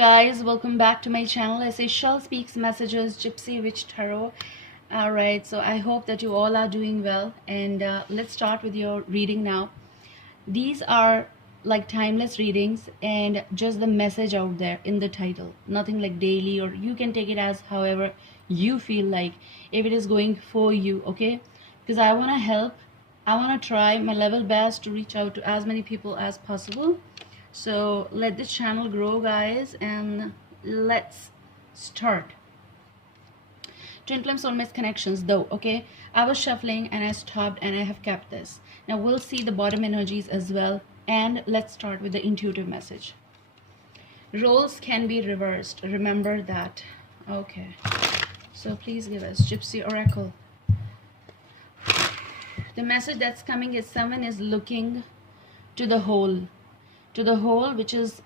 guys, welcome back to my channel. I say Shell Speaks Messages, Gypsy Witch Tarot. Alright, so I hope that you all are doing well, and let's start with your reading now. These are like timeless readings and just the message out there in the title, nothing like daily, or you can take it as however you feel like, if it is going for you, okay? Because I want to help, I want to try my level best to reach out to as many people as possible. So let the channel grow, guys, and let's start. Twin flame soulmates connections, though, okay? I was shuffling and I stopped and I have kept this. Now we'll see the bottom energies as well, and let's start with the intuitive message. Roles can be reversed, remember that. Okay, so please give us Gypsy Oracle. The message that's coming is someone is looking to the whole, which is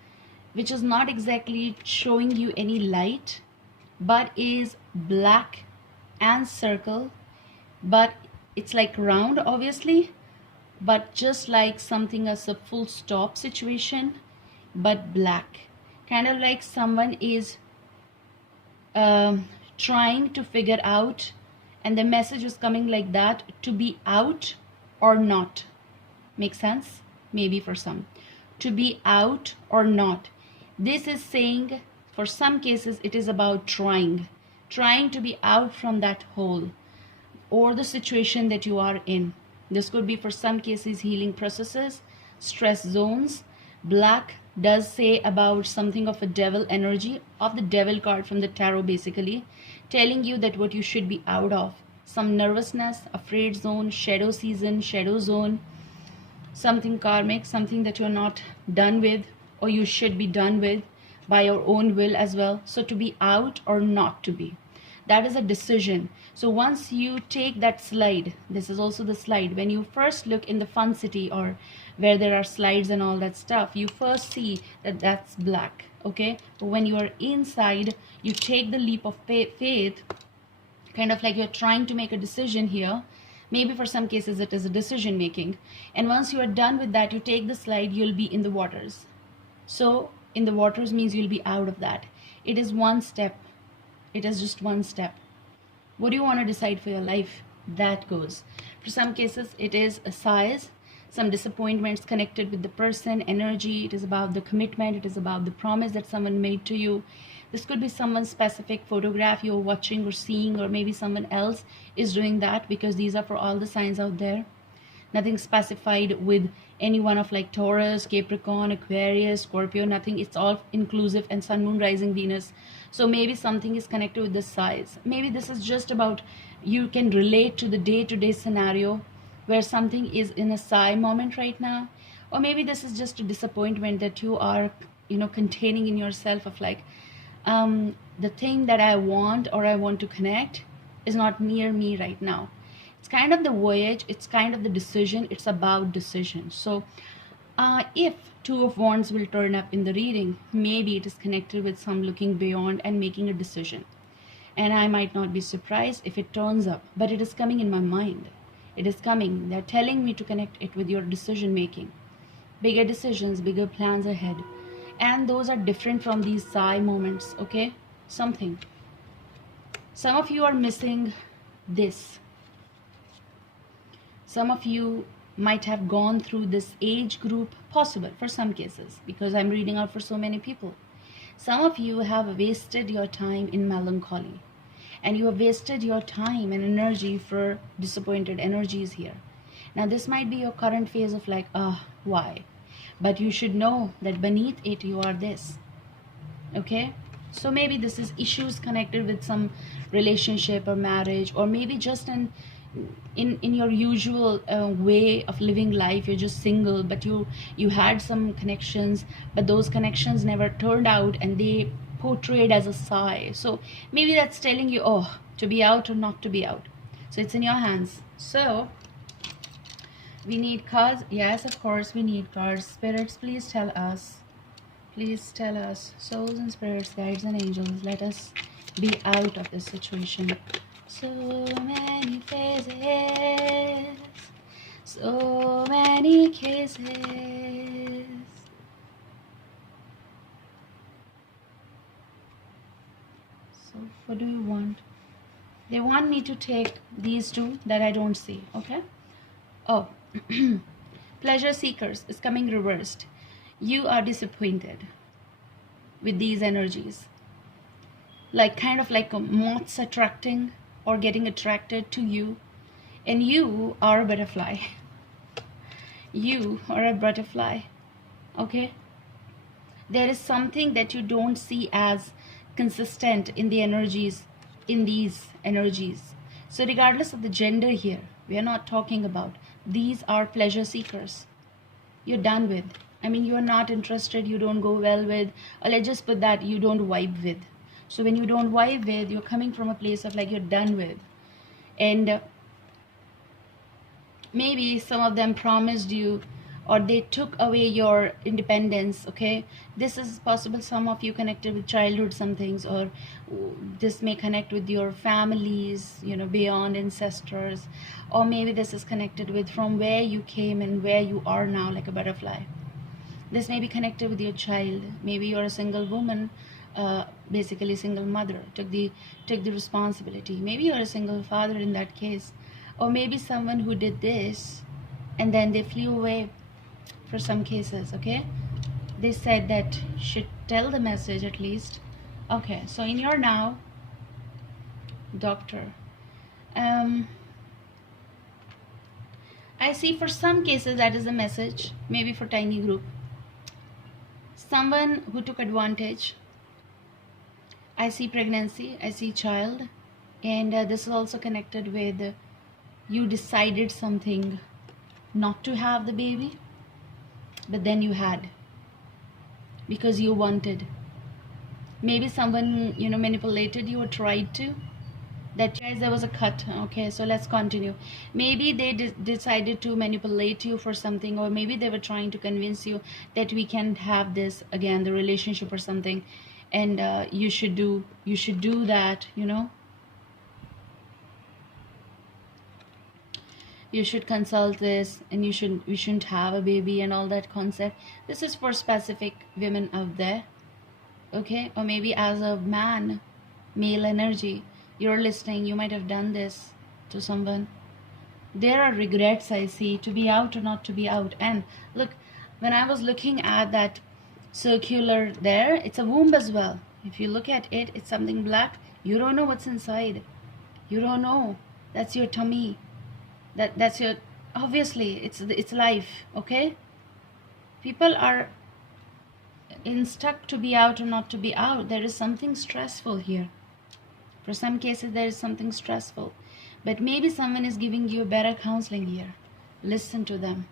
not exactly showing you any light, but is black and circle, but it's like round obviously, but just like something as a full stop situation, but black, kind of like someone is trying to figure out, and the message was coming like that, to be out or not. Make sense? Maybe for some, to be out or not. This is saying for some cases it is about trying to be out from that hole or the situation that you are in. This could be for some cases healing processes, stress zones. Black does say about something of a devil energy, of the devil card from the tarot, basically telling you that what you should be out of, some nervousness, afraid zone, shadow season, shadow zone, something karmic, something that you're not done with or you should be done with by your own will as well. So to be out or not to be, that is a decision. So once you take that slide, this is also the slide, when you first look in the fun city or where there are slides and all that stuff, you first see that that's black, okay? But when you are inside, you take the leap of faith, kind of like you're trying to make a decision here. Maybe for some cases it is a decision making, and once you are done with that, you take the slide, you'll be in the waters. So in the waters means you'll be out of that. It is one step, it is just one step. What do you want to decide for your life? That goes. For some cases it is a size, some disappointments connected with the person, energy. It is about the commitment, it is about the promise that someone made to you. This could be someone specific photograph you're watching or seeing, or maybe someone else is doing that, because these are for all the signs out there. Nothing specified with any one of like Taurus, Capricorn, Aquarius, Scorpio, nothing. It's all inclusive, and Sun, Moon, Rising, Venus. So maybe something is connected with the size. Maybe this is just about you can relate to the day-to-day scenario where something is in a sigh moment right now. Or maybe this is just a disappointment that you are, containing in yourself of like, the thing that I want or I want to connect is not near me right now. It's kind of the voyage, it's kind of the decision, it's about decision. So if Two of Wands will turn up in the reading, maybe it is connected with some looking beyond and making a decision. And I might not be surprised if it turns up, but it is coming in my mind. It is coming. They're telling me to connect it with your decision making. Bigger decisions, bigger plans ahead. And those are different from these sigh moments, okay? Something. Some of you are missing this. Some of you might have gone through this age group, possible for some cases, because I'm reading out for so many people. Some of you have wasted your time in melancholy, and you have wasted your time and energy for disappointed energies here. Now this might be your current phase of like, why? But you should know that beneath it you are this, okay? So maybe this is issues connected with some relationship or marriage, or maybe just in your usual way of living life. You're just single, but you had some connections, but those connections never turned out and they portrayed as a sigh. So maybe that's telling you, to be out or not to be out. So it's in your hands. So we need cards. Yes, of course we need cards. Spirits, please tell us. Please tell us. Souls and spirits, guides and angels, let us be out of this situation. So many phases, so many cases. What do you want? They want me to take these two that I don't see. Okay. Oh, pleasure seekers is coming reversed. You are disappointed with these energies, like kind of like a moths attracting or getting attracted to you, and you are a butterfly. You are a butterfly. Okay. There is something that you don't see as consistent in the energies, in these energies. So regardless of the gender here, we are not talking about, these are pleasure seekers. You're done with. I mean, you are not interested, you don't go well with, or let's just put that, you don't vibe with. So when you don't vibe with, you're coming from a place of like you're done with. And maybe some of them promised you, or they took away your independence. Okay, this is possible. Some of you connected with childhood some things, or this may connect with your families, you know, beyond ancestors, or maybe this is connected with from where you came and where you are now, like a butterfly. This may be connected with your child. Maybe you're a single woman, basically single mother, took the responsibility. Maybe you're a single father in that case, or maybe someone who did this and then they flew away. For some cases, okay, they said that you should tell the message at least. Okay, so in your now, doctor, I see for some cases that is the message, maybe for tiny group, someone who took advantage. I see pregnancy, I see child, and this is also connected with you decided something not to have the baby, but then you had because you wanted. Maybe someone, you know, manipulated you or tried to. That, guys, there was a cut. Okay, so let's continue. Maybe they decided to manipulate you for something, or maybe they were trying to convince you that we can't have this again, the relationship or something, and you should do that, you know. You should consult this, and you shouldn't have a baby and all that concept. This is for specific women out there. Okay, or maybe as a man, male energy, you're listening, you might have done this to someone. There are regrets, I see, to be out or not to be out. And look, when I was looking at that circular there, it's a womb as well. If you look at it, it's something black. You don't know what's inside. You don't know. That's your tummy. That's your, obviously it's life. Okay, people are stuck to be out or not to be out. There is something stressful here. For some cases there is something stressful, but maybe someone is giving you better counseling here. Listen to them.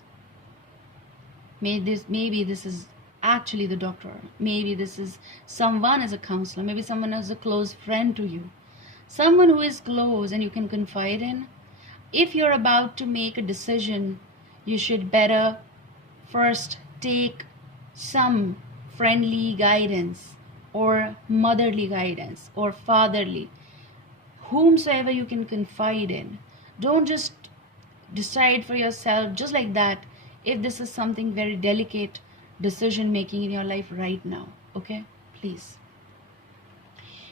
Maybe this is actually the doctor. Maybe this is someone as a counselor. Maybe someone as a close friend to you, someone who is close and you can confide in. If you're about to make a decision, you should better first take some friendly guidance or motherly guidance or fatherly, whomsoever you can confide in. Don't just decide for yourself just like that if this is something very delicate decision making in your life right now. Okay, please.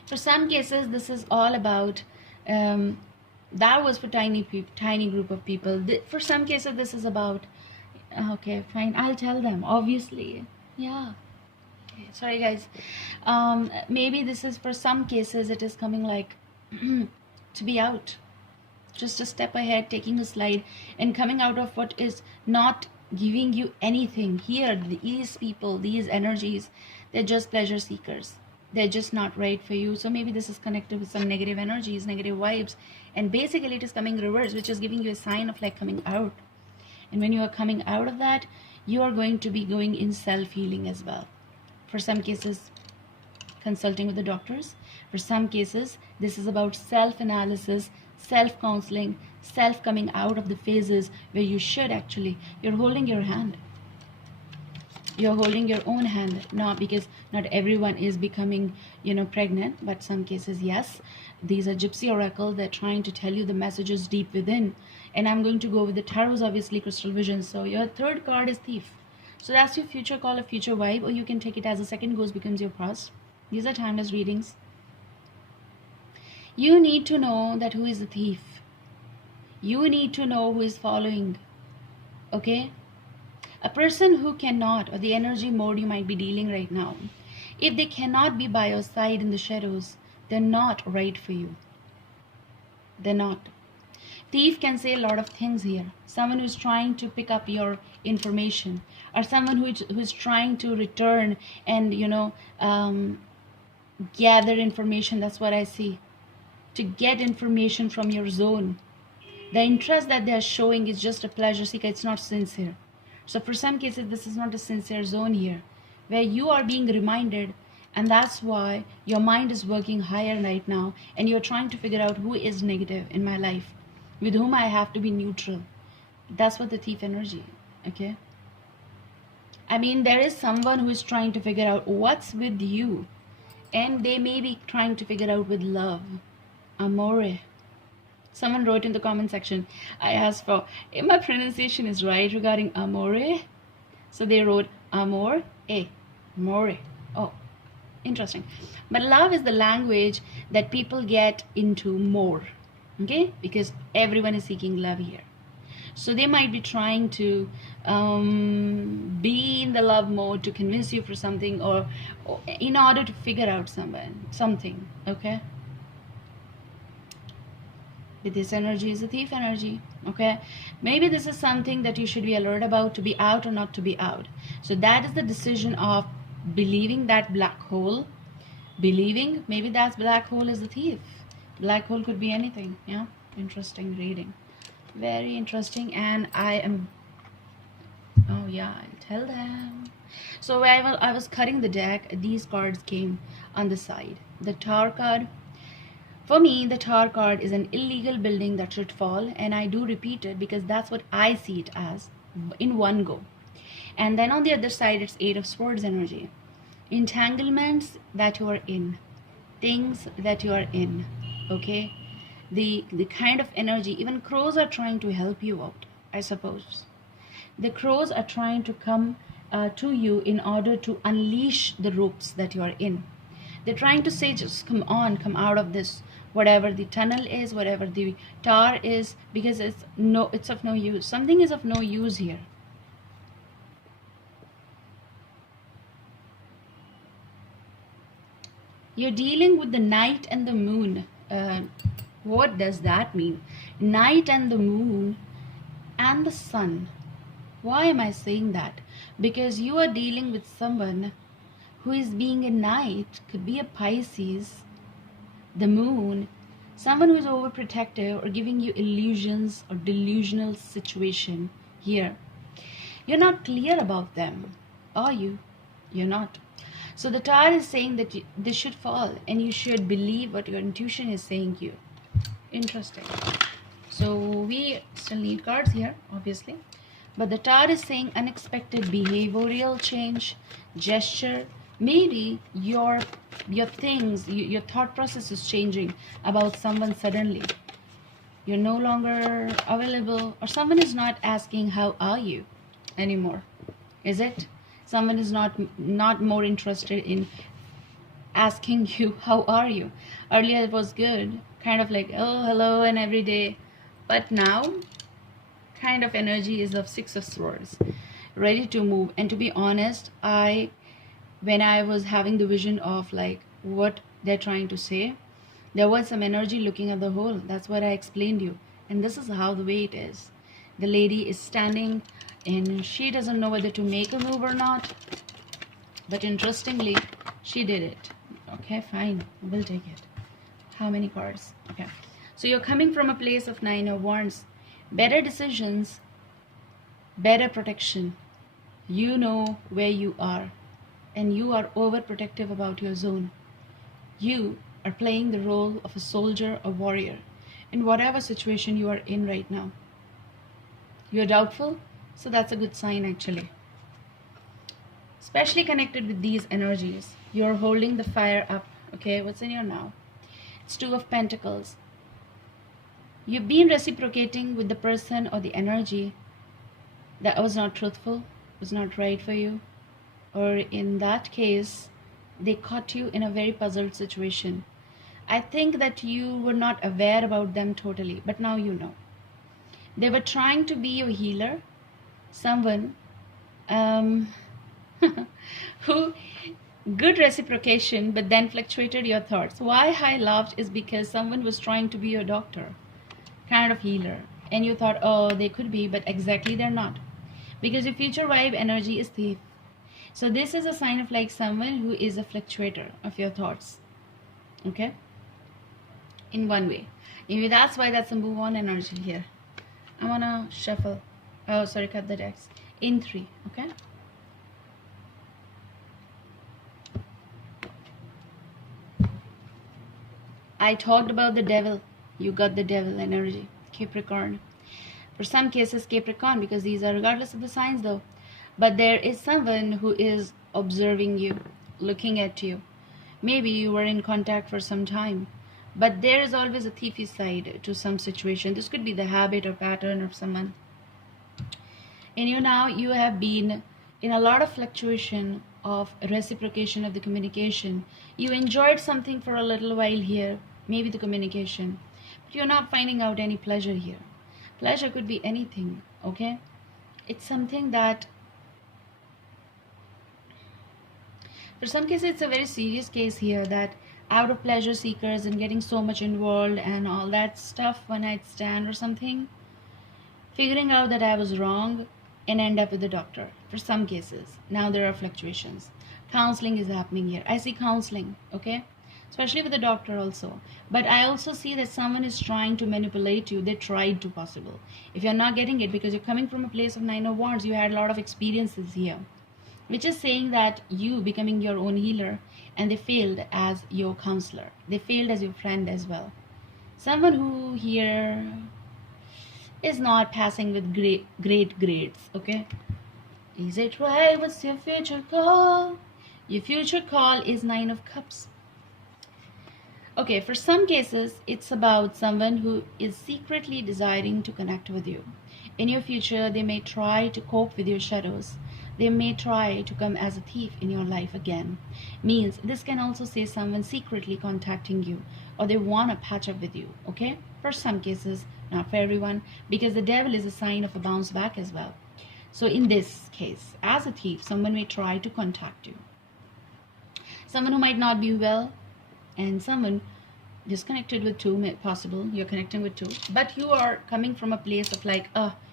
For some cases, this is all about that was for tiny group of people. For some cases this is about, okay, fine, I'll tell them, obviously. Yeah, okay, sorry guys. Maybe this is for some cases it is coming like to be out, just a step ahead, taking a slide and coming out of what is not giving you anything. Here, these people, these energies, they're just pleasure seekers. They're just not right for you. So maybe this is connected with some negative energies, negative vibes, and basically it is coming reverse, which is giving you a sign of like coming out. And when you are coming out of that, you are going to be going in self-healing as well. For some cases, consulting with the doctors. For some cases, this is about self-analysis, self-counseling, self-coming out of the phases where you should actually, you're holding your hand. You're holding your own hand, not because not everyone is becoming, you know, pregnant, but some cases, yes. These are gypsy oracles. They're trying to tell you the messages deep within. And I'm going to go with the tarots, obviously, crystal vision. So your third card is thief. So that's your future call, a future vibe, or you can take it as a second ghost becomes your past. These are timeless readings. You need to know that who is the thief. You need to know who is following. Okay? A person who cannot, or the energy mode you might be dealing right now, if they cannot be by your side in the shadows, they're not right for you. They're not. Thief can say a lot of things here. Someone who's trying to pick up your information, or someone who's trying to return and, gather information. That's what I see. To get information from your zone. The interest that they're showing is just a pleasure seeker. It's not sincere. So for some cases, this is not a sincere zone here, where you are being reminded, and that's why your mind is working higher right now, and you're trying to figure out who is negative in my life, with whom I have to be neutral. That's what the thief energy, okay? I mean, there is someone who is trying to figure out what's with you, and they may be trying to figure out with love, amore. Someone wrote in the comment section, I asked for, if my pronunciation is right regarding amore. So they wrote amor, more. Oh, interesting. But love is the language that people get into more, okay? Because everyone is seeking love here. So they might be trying to be in the love mode to convince you for something, or in order to figure out something, okay? But this energy is a thief energy, okay? Maybe this is something that you should be alert about, to be out or not to be out. So that is the decision of believing that black hole, believing maybe that black hole is the thief. Black hole could be anything, yeah? Interesting reading. Very interesting. And I am, oh yeah, I'll tell them. So I was cutting the deck, these cards came on the side. The Tower card. For me, the Tower card is an illegal building that should fall, and I do repeat it because that's what I see it as in one go. And then on the other side, it's Eight of Swords energy. Entanglements that you are in, things that you are in, okay? The kind of energy, even crows are trying to help you out, I suppose. The crows are trying to come to you in order to unleash the ropes that you are in. They're trying to say, just come on, come out of this, whatever the tunnel is, whatever the tower is, because it's of no use. Something is of no use here. You're dealing with the night and the moon. What does that mean? Night and the moon and the sun. Why am I saying that? Because you are dealing with someone who is being a night, could be a Pisces, the moon, someone who is overprotective or giving you illusions or delusional situation here. You're not clear about them, are you? You're not. So the Tower is saying that this should fall, and you should believe what your intuition is saying you. Interesting. So we still need cards here, obviously. But the Tower is saying unexpected behavioral change, gesture. Maybe your things, your thought process is changing about someone suddenly. You're no longer available, or someone is not asking how are you anymore. Is it? Someone is not more interested in asking you how are you. Earlier it was good, kind of like, oh, hello, and every day. But now, kind of energy is of Six of Swords, ready to move. And to be honest, when I was having the vision of like what they're trying to say, there was some energy looking at the hole. That's what I explained you. And this is how the way it is. The lady is standing and she doesn't know whether to make a move or not. But interestingly, she did it. Okay, fine. We'll take it. How many cards? Okay. So you're coming from a place of Nine of Wands. Better decisions, better protection. You know where you are, and you are overprotective about your zone. You are playing the role of a soldier, a warrior, in whatever situation you are in right now. You're doubtful, so that's a good sign actually. Especially connected with these energies. You're holding the fire up. Okay, what's in your now? It's Two of Pentacles. You've been reciprocating with the person or the energy that was not truthful, was not right for you. Or in that case, they caught you in a very puzzled situation. I think that you were not aware about them totally, but now you know. They were trying to be your healer, someone who good reciprocation, but then fluctuated your thoughts. Why I laughed is because someone was trying to be your doctor, kind of healer, and you thought, oh, they could be, but exactly they're not, because your future vibe energy is thief. So this is a sign of like someone who is a fluctuator of your thoughts, okay, in one way. Maybe that's why that's a move on energy here. I want to shuffle, oh sorry, cut the decks in 3, okay. I talked about the devil. You got the devil energy, Capricorn. For some cases, Capricorn, because these are regardless of the signs though. But there is someone who is observing you, looking at you. Maybe you were in contact for some time. But there is always a thiefy side to some situation. This could be the habit or pattern of someone. And you have been in a lot of fluctuation of reciprocation of the communication. You enjoyed something for a little while here, maybe the communication, but you're not finding out any pleasure here. Pleasure could be anything, okay. It's something that for some cases it's a very serious case here, that out of pleasure seekers and getting so much involved and all that stuff, one night stand or something, figuring out that I was wrong and end up with the doctor. For some cases now there are fluctuations. Counseling is happening here. I see counseling, okay, especially with the doctor also. But I also see that someone is trying to manipulate you. They tried to possible. If you're not getting it because you're coming from a place of 9 of Wands, you had a lot of experiences here, which is saying that you becoming your own healer, and they failed as your counselor. They failed as your friend as well. Someone who here is not passing with great grades, okay. Is it right? What's your future call? Your future call is 9 of Cups. Okay, for some cases it's about someone who is secretly desiring to connect with you. In your future they may try to cope with your shadows. They may try to come as a thief in your life again. Means this can also say someone secretly contacting you, or they want to patch up with you, okay. For some cases, not for everyone, because the devil is a sign of a bounce back as well. So in this case, as a thief, someone may try to contact you. Someone who might not be well, and someone disconnected with 2, possible you're connecting with 2, but you are coming from a place of like,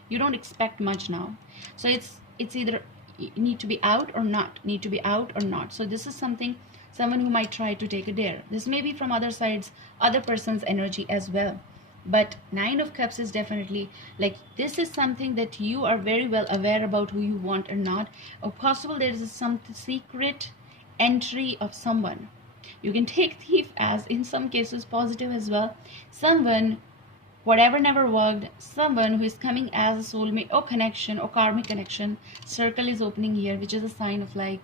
you don't expect much now. So it's either you need to be out or not, need to be out or not. So this is something, someone who might try to take a dare. This may be from other sides, other person's energy as well. But 9 of Cups is definitely like, this is something that you are very well aware about who you want or not, or possible there is some secret entry of someone. You can take thief as in some cases positive as well. Someone, whatever never worked, someone who is coming as a soulmate or connection or karmic connection. Circle is opening here, which is a sign of like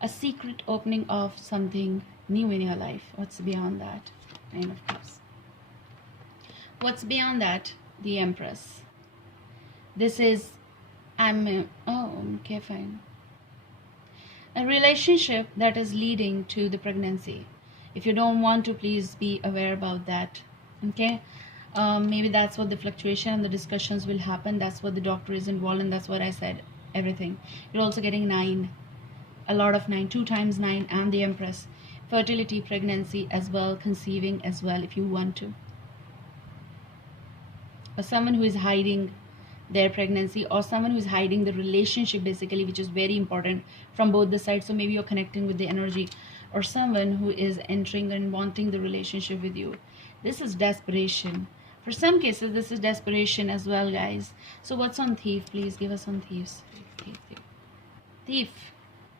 a secret opening of something new in your life. What's beyond that? 9 of Cups. What's beyond that? The Empress. This is, okay, fine. A relationship that is leading to the pregnancy. If you don't want to, please be aware about that, okay. Maybe that's what the fluctuation and the discussions will happen. That's what the doctor is involved in. That's what I said, everything. You're also getting 9, a lot of 9, 2 times 9, and the Empress. Fertility, pregnancy as well, conceiving as well if you want to. Or someone who is hiding their pregnancy, or someone who is hiding the relationship basically, which is very important from both the sides. So maybe you're connecting with the energy, or someone who is entering and wanting the relationship with you. This is desperation. For some cases this is desperation as well, guys. So what's on thief? Please give us on thieves. Thief.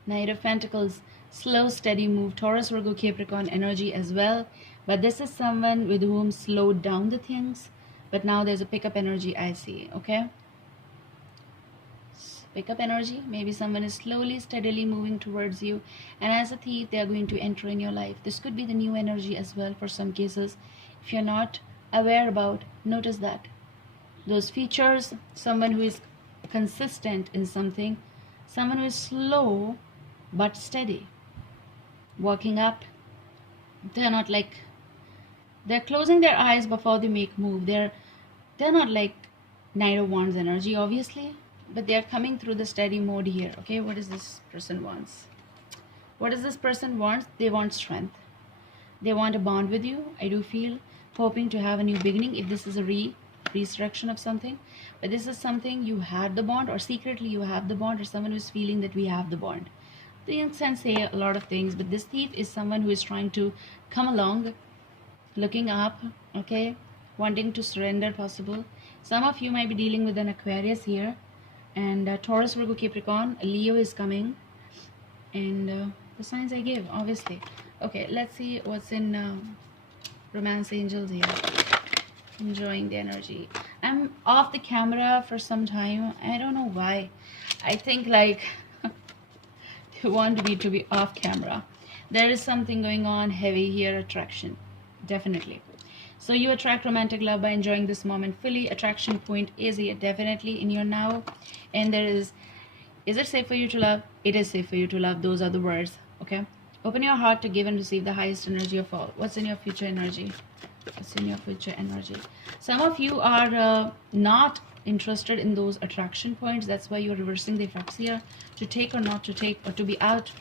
Knight of Pentacles. Slow steady move. Taurus, Virgo, Capricorn energy as well. But this is someone with whom slowed down the things, but now there's a pickup energy I see, okay. Pickup energy. Maybe someone is slowly steadily moving towards you, and as a thief they are going to enter in your life. This could be the new energy as well for some cases. If you're not aware about, notice that those features. Someone who is consistent in something, someone who is slow but steady, walking up. They're not like They're closing their eyes before they make move. They're not like Knight of Wands energy, obviously, but they're coming through the steady mode here. Okay, what is this person wants? What does this person want? They want strength. They want a bond with you. I do feel hoping to have a new beginning. If this is a resurrection of something, but this is something you had the bond, or secretly you have the bond, or someone who's feeling that we have the bond. The incense say a lot of things, but this thief is someone who is trying to come along, looking up, okay, wanting to surrender possible. Some of you might be dealing with an Aquarius here, and Taurus, Virgo, Capricorn, Leo is coming, and the signs I give, obviously. Okay, let's see what's in Romance Angels here. Enjoying the energy. I'm off the camera for some time. I don't know why. I think like they want me to be off camera. There is something going on heavy here. Attraction, definitely. So you attract romantic love by enjoying this moment fully. Attraction point is here, definitely in your now. And there is it safe for you to love? It is safe for you to love. Those are the words. Okay, open your heart to give and receive the highest energy of all. What's in your future energy? What's in your future energy? Some of you are not interested in those attraction points. That's why you're reversing the effects here. To take or not to take, or to be out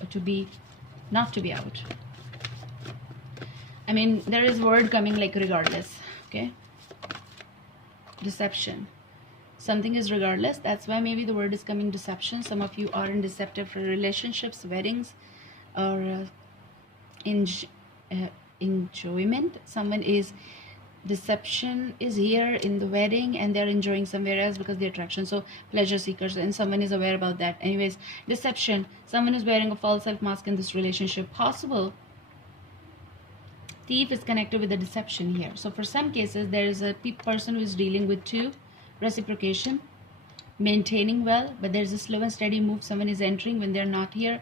or to be not to be out. I mean, there is word coming like regardless. Okay, deception. Something is regardless. That's why maybe the word is coming, deception. Some of you are in deceptive relationships, weddings, or enjoyment. Someone is, deception is here in the wedding, and they're enjoying somewhere else because the attraction. So pleasure seekers, and someone is aware about that. Anyways, deception. Someone is wearing a false self mask in this relationship. Possible thief is connected with the deception here. So for some cases, there is a person who is dealing with two, reciprocation, maintaining well, but there's a slow and steady move. Someone is entering when they're not here,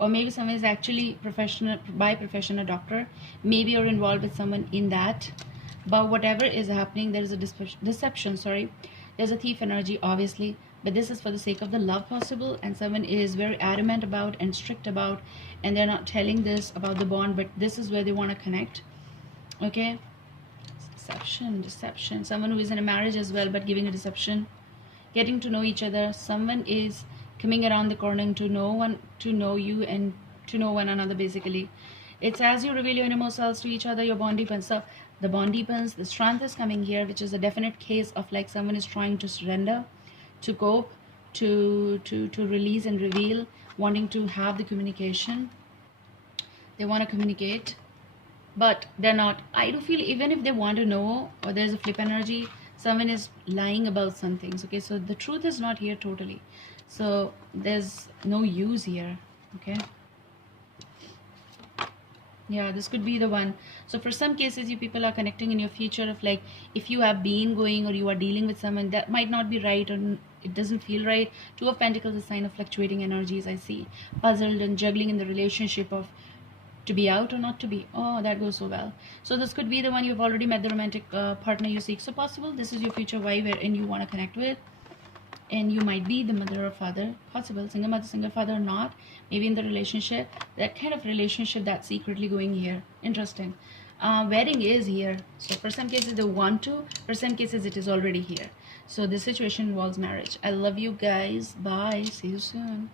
or maybe someone is actually professional, by profession a doctor. Maybe you're involved with someone in that, but whatever is happening, there is a deception, sorry. There's a thief energy, obviously, but this is for the sake of the love possible, and someone is very adamant about and strict about, and they're not telling this about the bond, but this is where they want to connect. Okay, deception. Someone who is in a marriage as well, but giving a deception, getting to know each other. Someone is coming around the corner to know you and to know one another. Basically, it's as you reveal your innermost selves to each other, your bond deepens. So the bond deepens, the strength is coming here, which is a definite case of like someone is trying to surrender, to cope, to release and reveal, wanting to have the communication. They want to communicate, but they're not. I do feel even if they want to know, or there's a flip energy, someone is lying about some things. Okay, so the truth is not here totally, so there's no use here. Okay, yeah, this could be the one. So for some cases, you people are connecting in your future of like, if you have been going or you are dealing with someone that might not be right, or it doesn't feel right. Two of Pentacles is a sign of fluctuating energies. I see puzzled and juggling in the relationship of to be out or not to be. Oh, that goes so well. So this could be the one. You've already met the romantic partner you seek. So possible this is your future wife wherein you want to connect with, and you might be the mother or father. Possible single mother, single father, or not. Maybe in the relationship, that kind of relationship that's secretly going here. Interesting. Wedding is here. So for some cases they want to, for some cases it is already here. So this situation involves marriage. I love you guys. Bye. See you soon.